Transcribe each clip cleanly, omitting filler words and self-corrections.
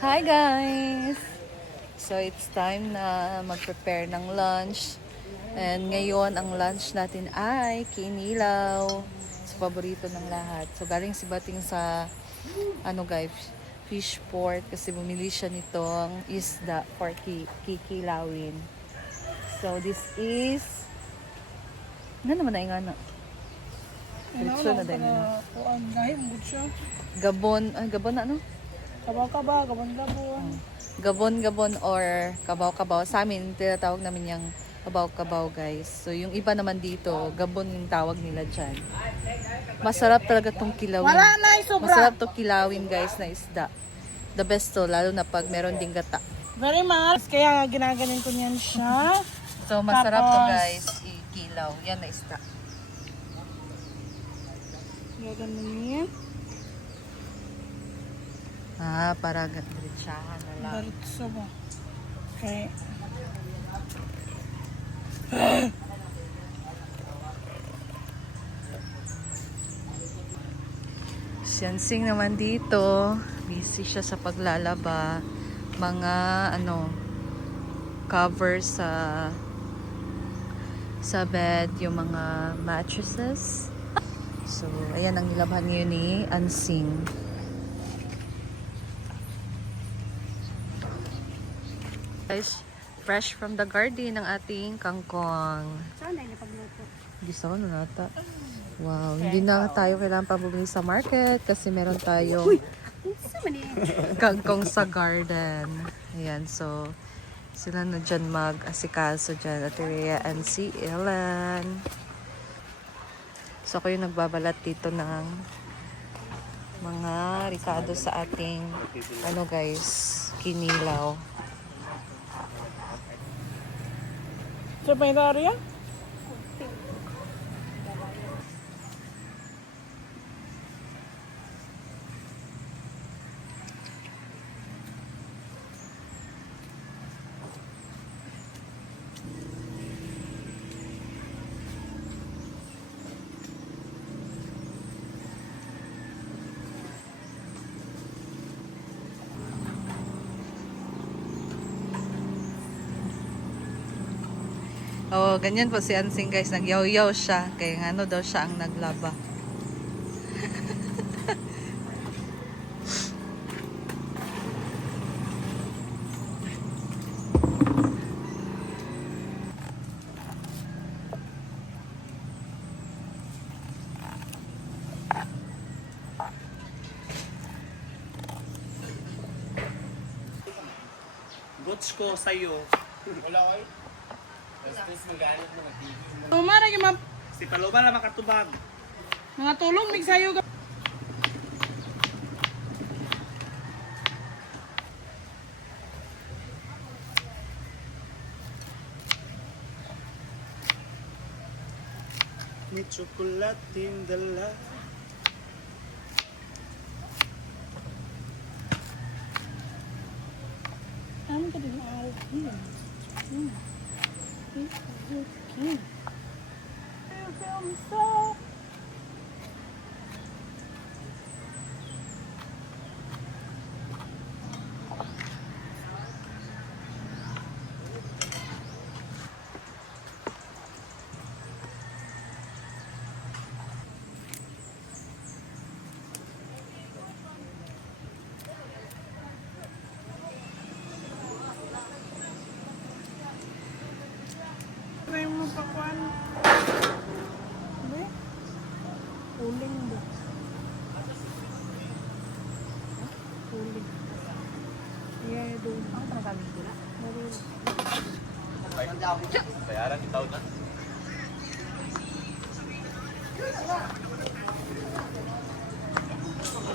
Hi guys! So it's time na mag-prepare ng lunch. And ngayon ang lunch natin ay kinilaw. So paborito ng lahat. So galing si Bating sa guys, fish port kasi bumili siya nitong isda for kikilawin. So this is naman na ingana. Diretso na din na. Gabon na ano? Kabaw-kabaw, gabon-gabon. Gabon or kabaw-kabaw. Sa amin, tinatawag namin yung kabaw-kabaw guys. So yung iba naman dito, gabon yung tawag nila dyan. Masarap talaga tong kilawin. Wala na, sobra. Masarap to kilawin guys na isda. The best to, lalo na pag meron ding gata. Very much. Kaya ginaganin ko niyan siya. So masarap to Tapos, guys, ikilaw. Yan na isda. Gaganin niya. Para diretsahan na lang. Diretso ba? Okay. Siyansing naman dito, busy siya sa paglalaba. Mga cover sa bed, yung mga mattresses. So, ayan ang nilabhan niyo ni Ansing. Guys, fresh from the garden ng ating kangkong. Sana na pagluto. Gusto ko na nata. Wow, hindi na tayo kailangan pa bumili sa market kasi meron tayong kangkong sa garden. Ayan, so sila na dyan mag-asikaso dyan. Ate Rhea and si Ellen. So ako yung nagbabalat dito ng mga ricado sa ating guys, kinilaw. So, may area? Oh, ganyan po si Ansing guys, nagyaw-yaw siya. Kaya daw siya ang naglaba. Goods ko sa'yo. Wala ko Tapos maganit mo ng TV. Tumara yung Si Paloma na makatubag. mga tulong mig sayo. May tsokolating dala. Ano ka din araw? Okay. You feel me so. Try mo pa kuan. Be? Uling ba? Uling. Yeah, doon. Ang panagamit ko na. Bayaran itaw na.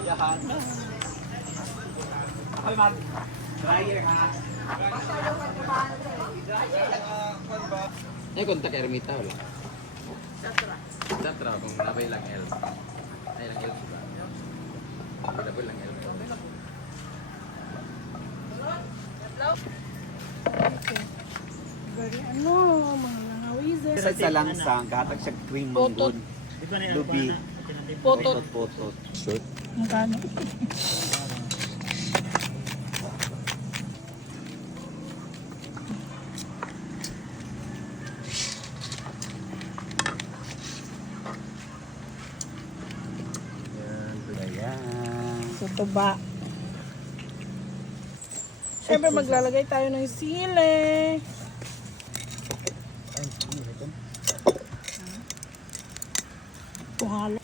Yahan. Ako ma'am. Dryer ha. Ay, kontak ermita wala? Satra kung nabay lang L. Ay, lang L ba? Double lang L. Okay. Very mga nangawizes. Sa langsang, kahatag siya cream mangon. Lubi. Potot. Potot. Short. Ang kano. tuba. Siyempre maglalagay tayo ng sili. Tuhalo.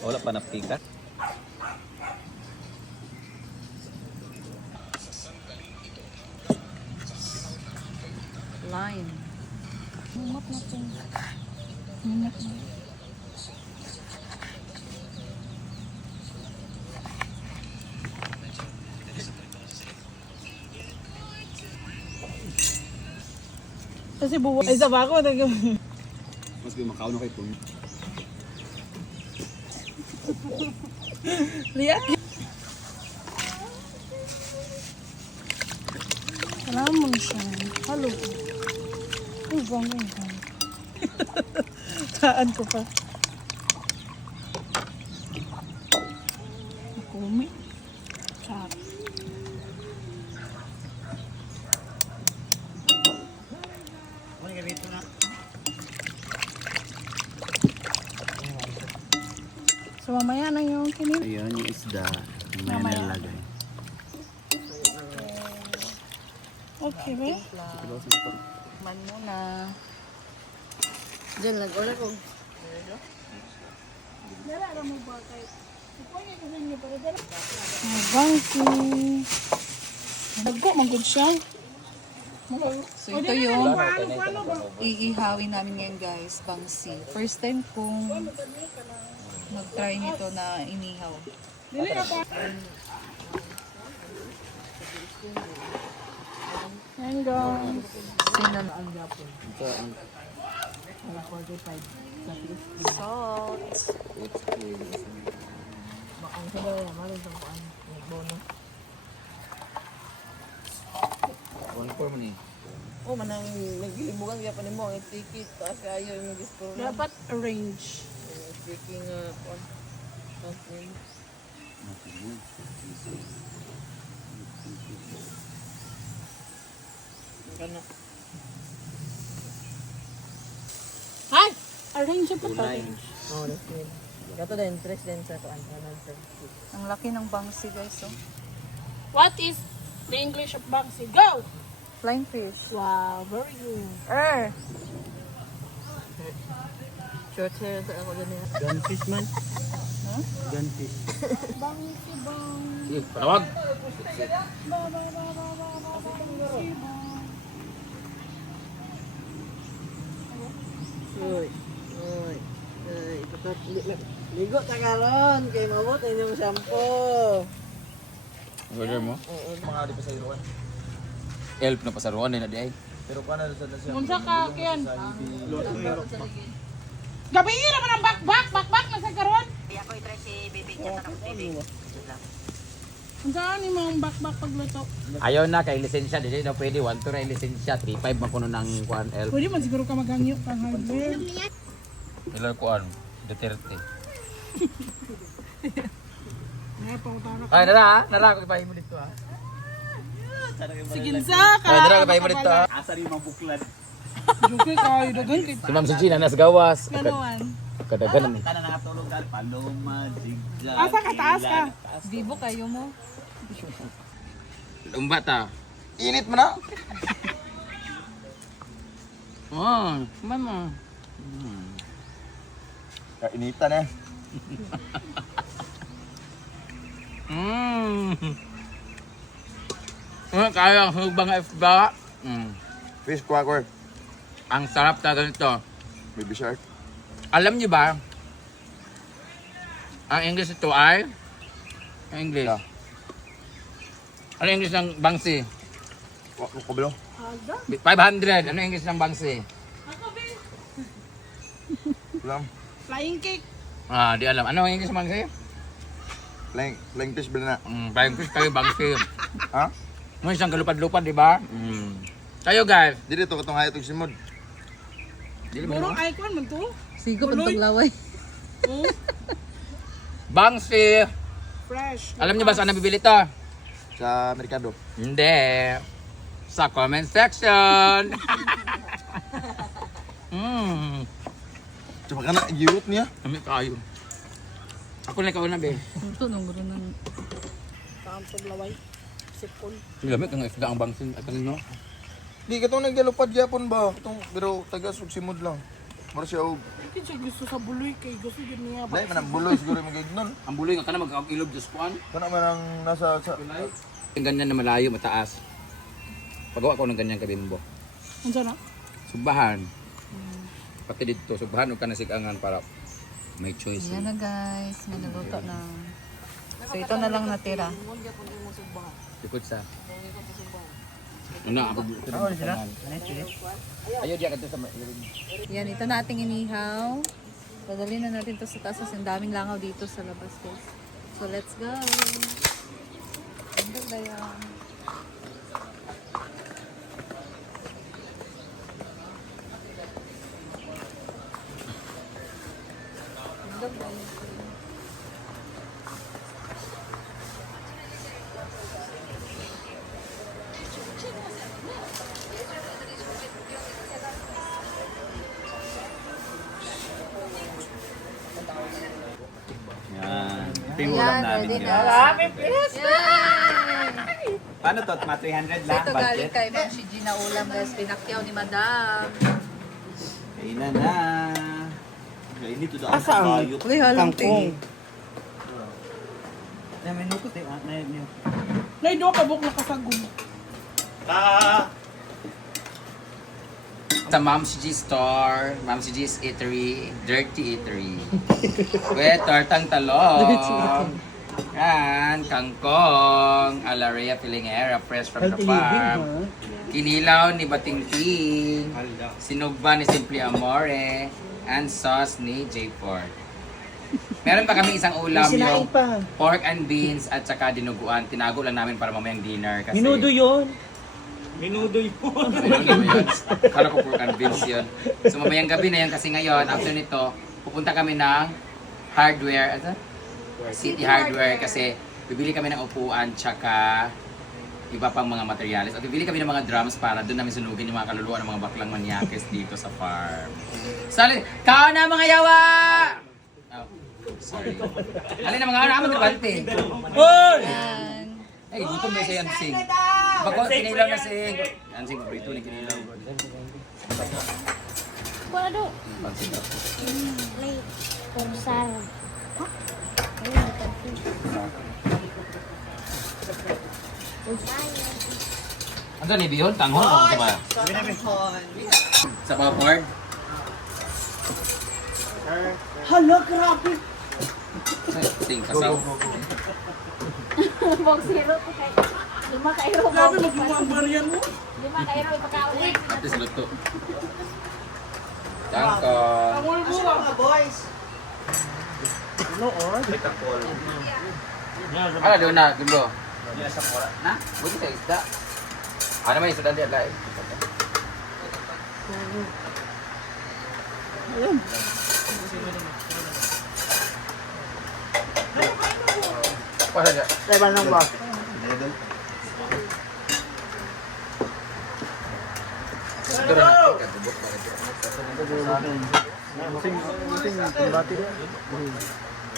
Wala pa napikat. Lime. Mumat na ito. Mumat na. Kasi buwa. Ay, sa bako. Mas may makao na kay Pun. Lihat. Lamang siya. Halo. Ay, bangay. Taan ko pa. Kumi. Chop. So mamaya na yung kinin. Ayun, yung isda. May Mamaya. nalalagay. Okay, ba? Tikman muna. Diyan, nag-order ko. Bangsi. Nagko, magod siya. So ito yung iihawin namin ngayon guys, bangsi. First time kong mag-try nito na inihaw. Yan guys. Salt. One for mo ni. Oh, manang naglilibugan kaya pa nimo ang ticket taas kayo yung disco na Dapat arrange. speaking something. Kana. Hi! Arrange pa to. Oh, that's good. Kato din interest din sa kuan sir. Ang laki ng bangsi guys. Oh. What is the English of Bangsi? Go! Flying fish. Wow, very good. Short hair sa ako ganyan. Gunfish man. Gunfish. Bangsi bang. Sige, tawag. Uy. Uy. Ay, katot ligo ta karon kay mabot inyong shampoo. Order mo? Oo. Mga di pa sa iruan. Elf na pasaruan din na di ay. Pero kung ano sa siya. Unsa ka kiyan? Loto yung Gabi naman ang bakbak na sa karon. Unsa ni mo ang bakbak pagluto? Ayaw na kay lisensya dili na pwede 1 to na lisensya 35 man kuno ng kuan elf. Pwede man siguro ka maghangyo kang hardware. Ilan kuan? Duterte. Ay nara ko ipahimo dito ha. Sige sa ka. Ay nara ko ipahimo dito ha. asa rin mabuklad. Joke kayo dagan kay Si Ma'am si Gina nas gawas. Ganuan. Kadagan ni. Kana nakatulog dal paloma zigzag. Asa ka taas ka? Vivo kayo mo. Lumba ta. Init mo na. Oh, mama. Kainitan eh. Kaya ang hugbang FBA. Fish quacker. Ang sarap talaga nito. Baby shark. Alam niyo ba? Ang English ito ay? Ang English. Yeah. Ano English ng bangsi? Ko bilo. 500. Ano English ng bangsi? Alam. Flying cake. Ah, di alam. Ano ang English ng bangsi? Flying fish bilo na. Parang fish kayo bangsi. Ha? Mo isang kalupad-lupad, di ba? Kayo guys. Dili to katong hayat og simod. Dili mo Puro naman. icon man to. Sigo pag laway. Bangsi. Fresh. Alam niyo ba saan nabibili to? Sa merkado. Hindi. sa comment section. Coba ka na, giwit niya. Kami kayo. Ako na ikaw na, be. Ito, nung gano'n ng... Kaantog laway. Sipon. Gamit ang isda ang bangsin. Ay, kanino? Di ka itong naggalupad yapon ba? Itong, pero tagas ug simod lang. Mara siya og. Hindi siya gusto sa buloy kay gusto yun niya. Dahil man ang buloy siguro yung magignon. Ang buloy nga ka na mag-ilog Diyos kuan. Kana man ang nasa sa... Yung ganyan na malayo, mataas. Pagawa ko ng ganyan kabimbo. Ano na? Subahan. Pati dito, subahan o ka nasikangan para may choice. Yan na guys, may naluto na. So ito na lang natira. Likod sa. Ano, ako dito. Ayaw diya ka dito sa... Yan, ito na ating inihaw. Dadalhin na natin to sa taas kasi ang daming langaw dito sa labas guys. So let's go! Ang ganda yan. Ang ganda yan. Yan. Ito yung Ayan, ulam namin ready yun. na. Yay! Paano to? Mga 300 lang, Ito galing budget? kay Ma'am Shiji na ulam guys. Pinakyaw ni Madam. Kainan na. Kainit to daan. Asa ang- Kayo. Uy, halong ting. Nay, do ka buk nakasagong. Sa Ma'am CG Store, Ma'am CG's Eatery, Dirty Eatery. With tortang talong. Yan, kangkong, alaria pilingera, fresh from the farm. Kinilaw ni Batingting, sinugba ni Simply Amore, and sauce ni J4. Meron pa kami isang ulam yung pork and beans at saka dinuguan. Tinago lang namin para mamayang dinner. Kasi Minudo yun. Minudo yun. Kala ko pork and beans yun. So mamayang gabi na yun kasi ngayon, after nito, pupunta kami ng hardware, City Hardware kasi bibili kami ng upuan tsaka iba pang mga materials. At bibili kami ng mga drums para doon namin sunugin yung mga kaluluwa ng mga baklang manyakes dito sa farm. Sali, kao na mga yawa! Oh, sorry. Alin na mga ano, amang kabante. Yan. Ay, gutom ba siya yan sing? Bako, kinilaw na sing. Yan sing, paborito ni kinilaw. Wala do. Pansin ako. May kumsal. Ano ni Bihon? Tanghon? Ano ba? Sa mga board? Hala, grabe. Sing, kasaw. Box hero ko kay 5 ka euro. Grabe, magluwa ang bariyan mo. 5 ka euro ipakauli. At least luto. Tangkong. Amol mo. Ano doon na, Gimbo? Na? Buti sa isda. Ano naman isda dali alay? Pasa dyan. Level ng ba? Ito rin natin. Kabubot pa rin.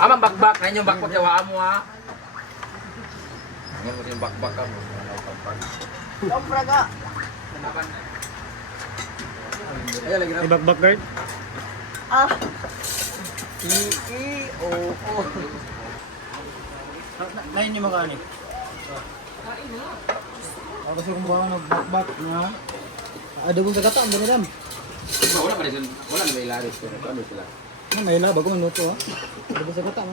Amang bakbak. Na yung bakbak yawaan mo ha. Ngayon mo yung bakbak ka mo. Sobra ka. Ayan lagi na. Ibakbak guard? Oo. Lain yung mga ani. Ako sa kumbahan nagbakbak na. Adobong sa kata, ang dami. Wala pa rin. Wala na may ilaris. Ano sila? May laba ko minuto ha. Adobong sa kata mo.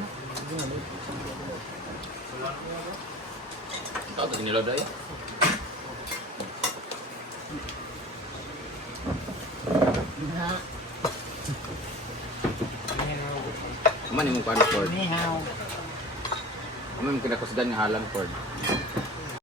Ito, ito nilod ay. Aman yung mong paano, Ford? Aman yung kinakusdan ng halang, Ford.